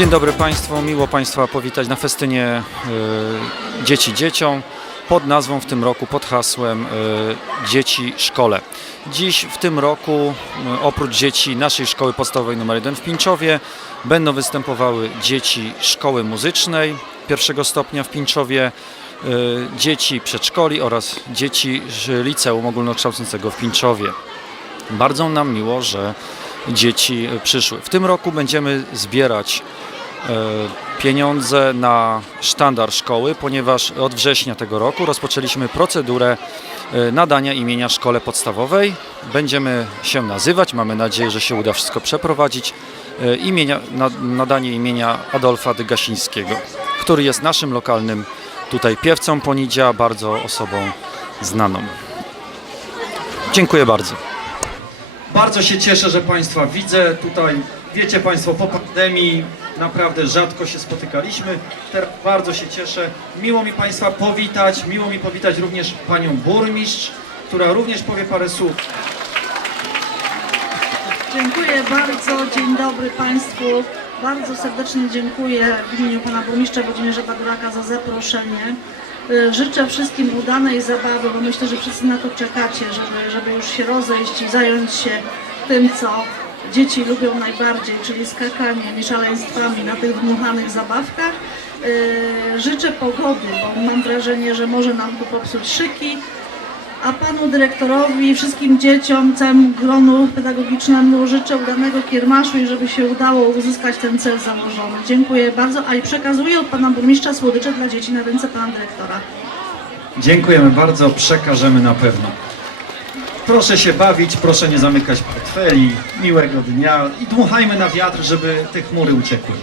Dzień dobry Państwu, miło Państwa powitać na festynie y, Dzieci Dzieciom pod nazwą w tym roku, pod hasłem y, Dzieci Szkole. Dziś w tym roku y, oprócz dzieci naszej szkoły podstawowej nr 1 w Pińczowie będą występowały dzieci szkoły muzycznej pierwszego stopnia w Pińczowie, dzieci przedszkoli oraz dzieci liceum ogólnokształcącego w Pińczowie. Bardzo nam miło, że dzieci przyszły. W tym roku będziemy zbierać e, pieniądze na sztandar szkoły, ponieważ od września tego roku rozpoczęliśmy procedurę e, nadania imienia szkole podstawowej. Będziemy się nazywać, mamy nadzieję, że się uda wszystko przeprowadzić. e, Imienia, na, nadanie imienia Adolfa Dygasińskiego, który jest naszym lokalnym tutaj piewcą Ponidzia, bardzo osobą znaną. Dziękuję bardzo. Bardzo się cieszę, że Państwa widzę tutaj. Wiecie Państwo, po pandemii naprawdę rzadko się spotykaliśmy. Teraz bardzo się cieszę. Miło mi Państwa powitać. Miło mi powitać również Panią Burmistrz, która również powie parę słów. Dziękuję bardzo. Dzień dobry Państwu. Bardzo serdecznie dziękuję w imieniu Pana Burmistrza Włodzimierza Baduraka za zaproszenie. Y, Życzę wszystkim udanej zabawy, bo myślę, że wszyscy na to czekacie, żeby, żeby już się rozejść i zająć się tym, co dzieci lubią najbardziej, czyli skakaniem i szaleństwami na tych dmuchanych zabawkach. Y, Życzę pogody, bo mam wrażenie, że może nam tu popsuć szyki. A panu dyrektorowi, wszystkim dzieciom, całemu gronu pedagogicznemu życzę udanego kiermaszu i żeby się udało uzyskać ten cel założony. Dziękuję bardzo, a i przekazuję od pana burmistrza słodycze dla dzieci na ręce pana dyrektora. Dziękujemy bardzo, przekażemy na pewno. Proszę się bawić, proszę nie zamykać portfeli. Miłego dnia i dmuchajmy na wiatr, żeby te chmury uciekły.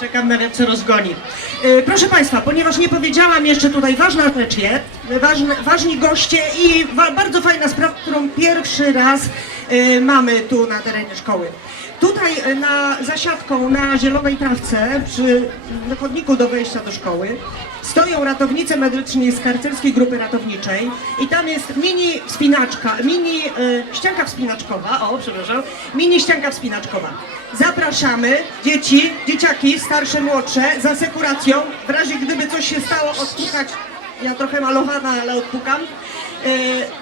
Czekam na wiatr, co rozgoni. E, Proszę Państwa, ponieważ nie powiedziałam jeszcze tutaj ważna rzecz jest, ważne, ważni goście i wa, bardzo fajna sprawa, którą pierwszy raz e, mamy tu na terenie szkoły. Tutaj e, na zasiadką na zielonej trawce przy chodniku do wejścia do szkoły stoją ratownicy medyczni z karcelskiej grupy ratowniczej i tam jest mini wspinaczka, mini e, ścianka wspinaczkowa, o przepraszam, mini ścianka wspinaczkowa. Zapraszamy dzieci, dzieciaki, starsze, młodsze, z asekuracją, w razie gdyby coś się stało, odpukać, ja trochę malowana, ale odpukam, e,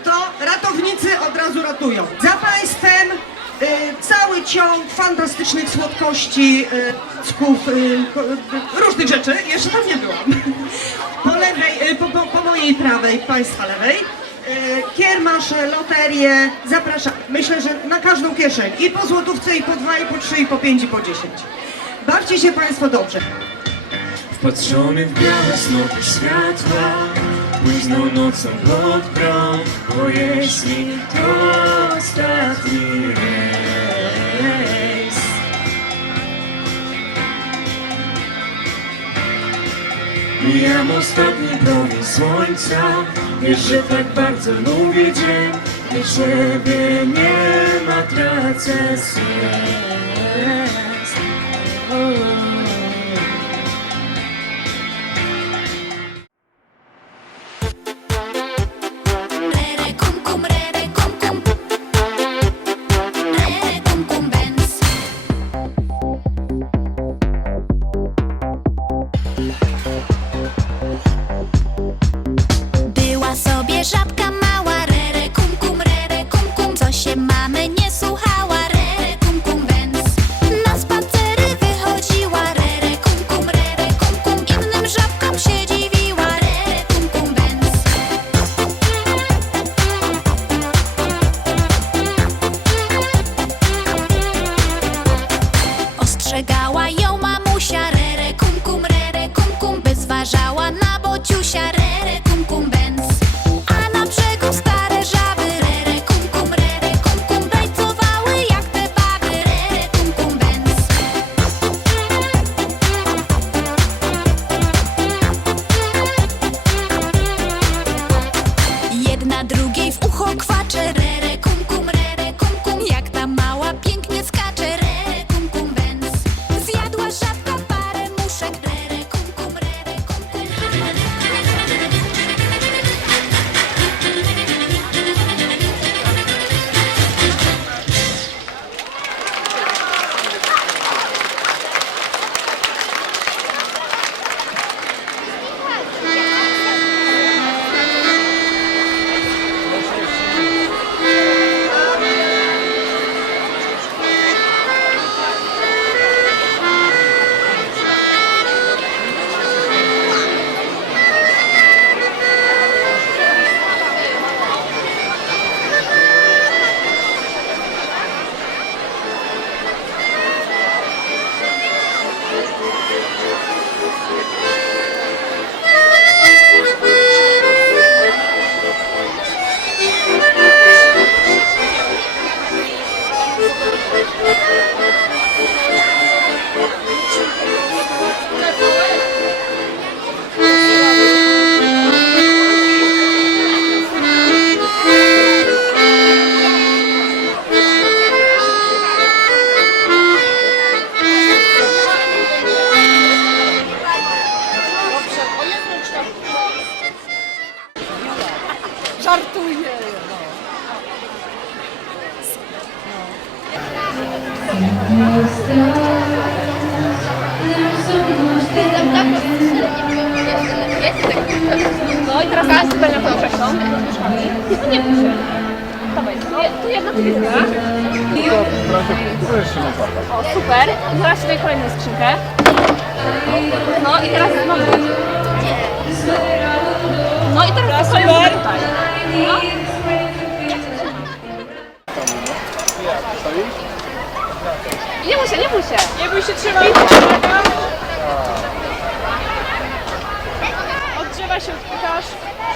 to ratownicy od razu ratują. Za Państwem e, cały ciąg fantastycznych słodkości, e, cków, różnych rzeczy, jeszcze tam nie byłam. Po lewej, po, po, po mojej prawej, Państwa lewej. Kiermasze, loterie, zapraszam. Myślę, że na każdą kieszeń. I po złotówce, i po dwa, i po trzy, i po pięć, i po dziesięć. Bawcie się Państwo dobrze. Wpatrzony w białe snopy światła Późną nocą pod prom Bo jeśli to ostatni rejs. Mijam ostatni promień słońca Wiesz, że tak bardzo lubię dzień Gdy ciebie nie ma, tracę sens No nie muszę. Dawaj, tu druga. O, super. I Zaraz tutaj kolejną skrzynkę. No i teraz znowu. No i teraz kolejną tutaj. No. Nie bój się, nie bój się. Nie bój się, trzymaj. Się odpychasz.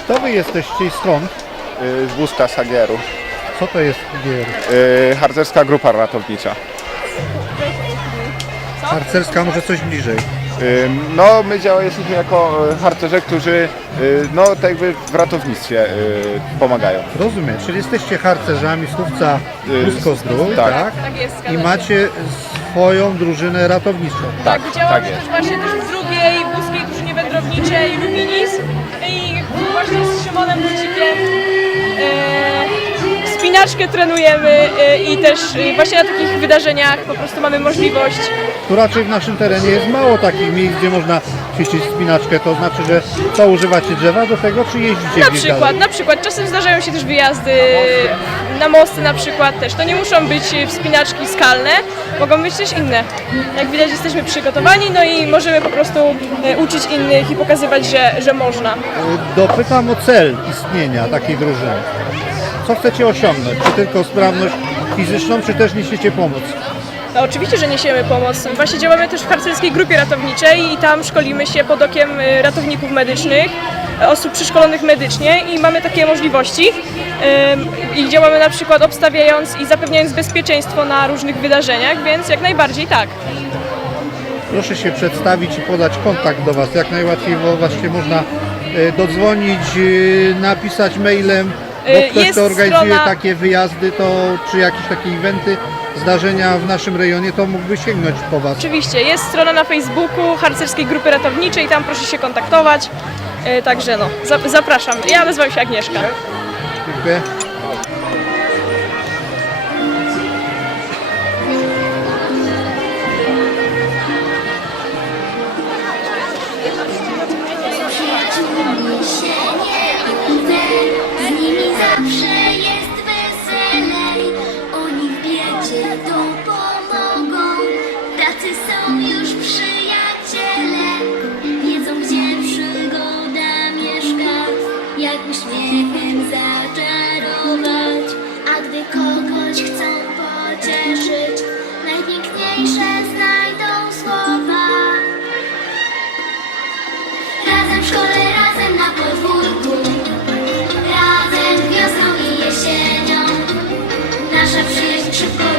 Kto wy jesteście i skąd? Y, z wózka Sagieru. Co to jest gier? Y, Harcerska grupa ratownicza. Harcerska może coś bliżej. Y, No, my działamy jesteśmy jako y, harcerze, którzy y, no, tak jakby w ratownictwie y, pomagają. Rozumiem, czyli jesteście harcerzami z Chówca Y, Busko-Zdrój, tak. tak? Tak jest, I się. macie swoją drużynę ratowniczą. Tak, Działamy tak też jest. właśnie też w drugiej wózkiej wędrowniczej Luminis i właśnie z Szymonem e, spinaczkę trenujemy e, i też e, właśnie na takich wydarzeniach po prostu mamy możliwość Tu raczej w naszym terenie jest mało takich miejsc, gdzie można ćwiczyć spinaczkę. To znaczy, że co używacie drzewa do tego, czy jeździcie na przykład, dalej? na przykład czasem zdarzają się też wyjazdy na mosty na przykład też. To nie muszą być wspinaczki skalne, mogą być też inne. Jak widać jesteśmy przygotowani, no i możemy po prostu uczyć innych i pokazywać, że, że można. Y, Dopytam o cel istnienia takiej drużyny. Co chcecie osiągnąć? Czy tylko sprawność fizyczną, czy też niesiecie pomoc? No, oczywiście, że niesiemy pomoc. Właśnie działamy też w harcerskiej grupie ratowniczej i tam szkolimy się pod okiem y, ratowników medycznych, y, osób przeszkolonych medycznie i mamy takie możliwości. Ym, I działamy na przykład obstawiając i zapewniając bezpieczeństwo na różnych wydarzeniach, więc jak najbardziej tak. Proszę się przedstawić i podać kontakt do Was. Jak najłatwiej bo właśnie można e, dodzwonić, napisać mailem, bo E, ktoś, jest kto organizuje strona- takie wyjazdy, to czy jakieś takie eventy, zdarzenia w naszym rejonie, to mógłby sięgnąć po Was. Oczywiście, jest strona na Facebooku harcerskiej grupy ratowniczej, tam proszę się kontaktować. Y, Także no, za- zapraszam. Ja nazywam się Agnieszka. Dziękuję. you go.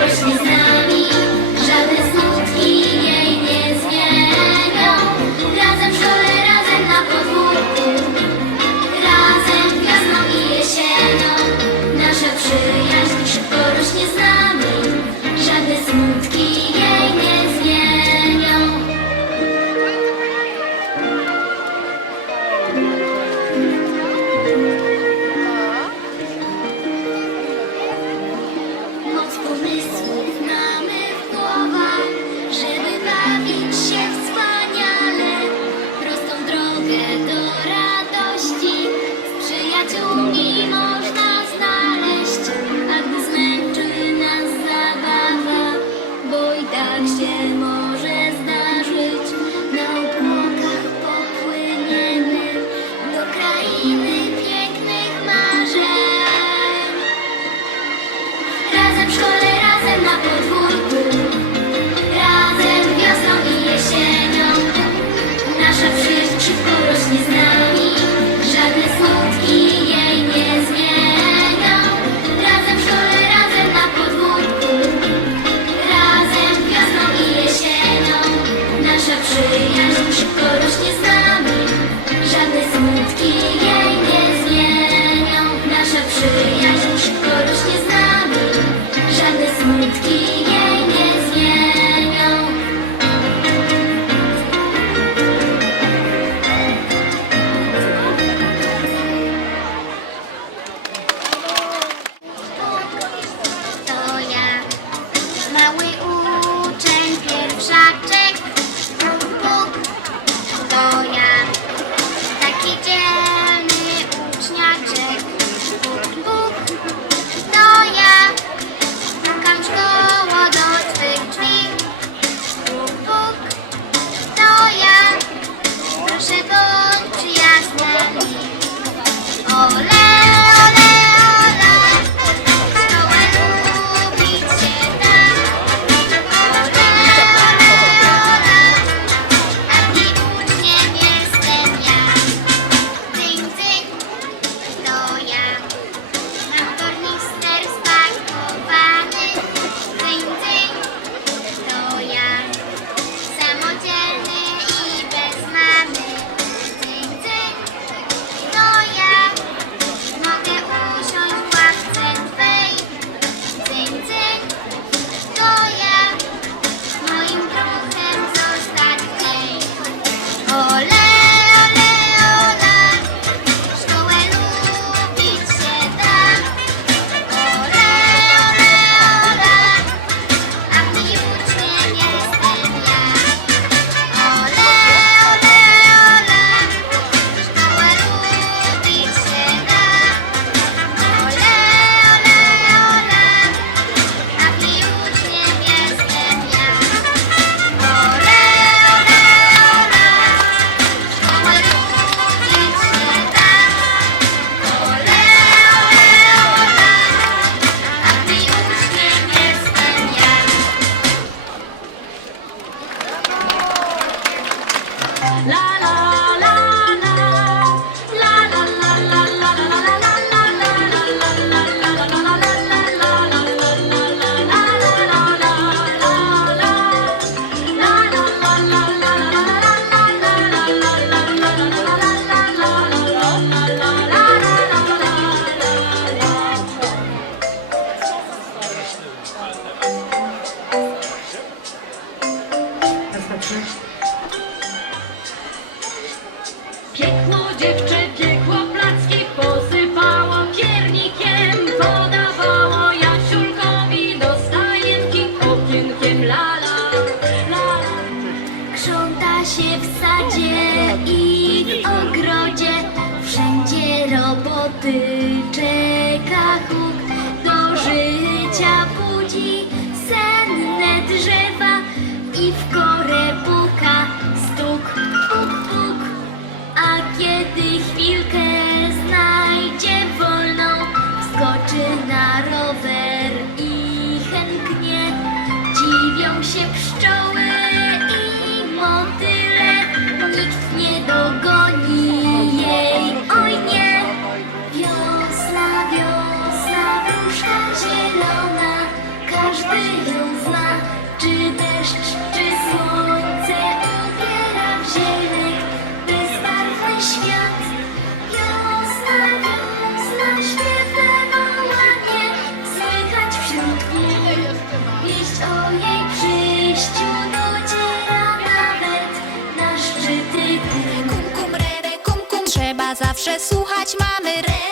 me re